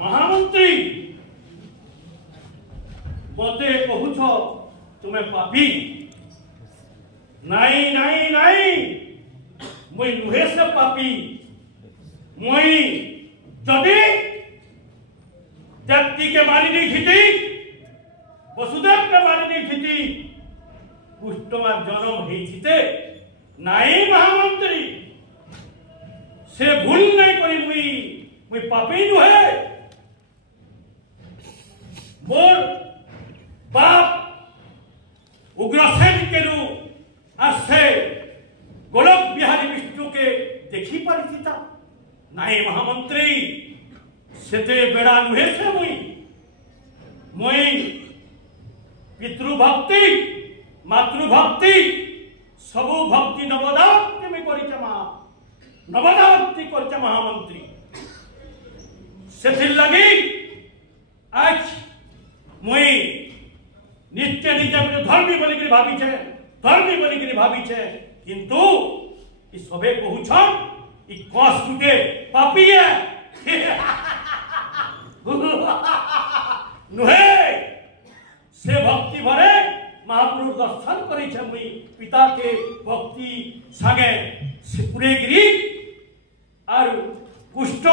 महामंत्री मते कहूछ तुम्हें पापी नाई नाई नाई मुई नुहे से पापी मुई जदि जाति के मारी नहीं थी वसुदेव के मारी नहीं थी कुष्ठमार जन्म होते नाई महामंत्री से भूल नहीं करी मुई पापी नुहे मोर बाप उग्रसेन के रू आसे गोलक बिहारी विष्णु के देखी पारी था नाई महामंत्री सेते बेड़ा नुहे से मुई पितृभक्ति मातृभक्ति सबु भक्ति नवदावती में करिचे नवदावती करिचे महामंत्री सेथिर लगी आज मुई नित्य निज धर्मी बोलिक भावी किंतु ई सबे कहूछन ई कस गुटे पापी है नुहे से भक्ति भरे महाप्रभु दर्शन करिछे मुई पिता के भक्ति संगे से पुरे गिरी और कुष्ठ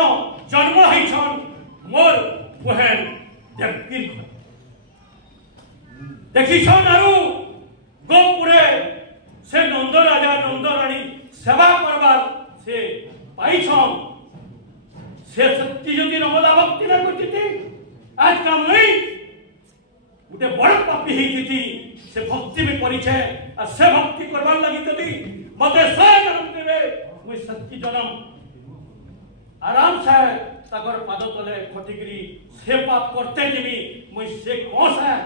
जन्म हैछन मोर बहन देवकी देखिछन आरु गोपुरे से नंद राजा नंद रानी सेवा करबार से पाइछन से शक्ति यदि नमदा भक्ति न करती आज का मुई गोटे बड़ पापी होती से भक्ति में परिचय और से भक्ति करवार लगी जदि मते से जन्म देवे मुई शक्ति जन्म आराम से तगर पाद तले खटिगिरी से पाप करते जीवी मुई से कौन है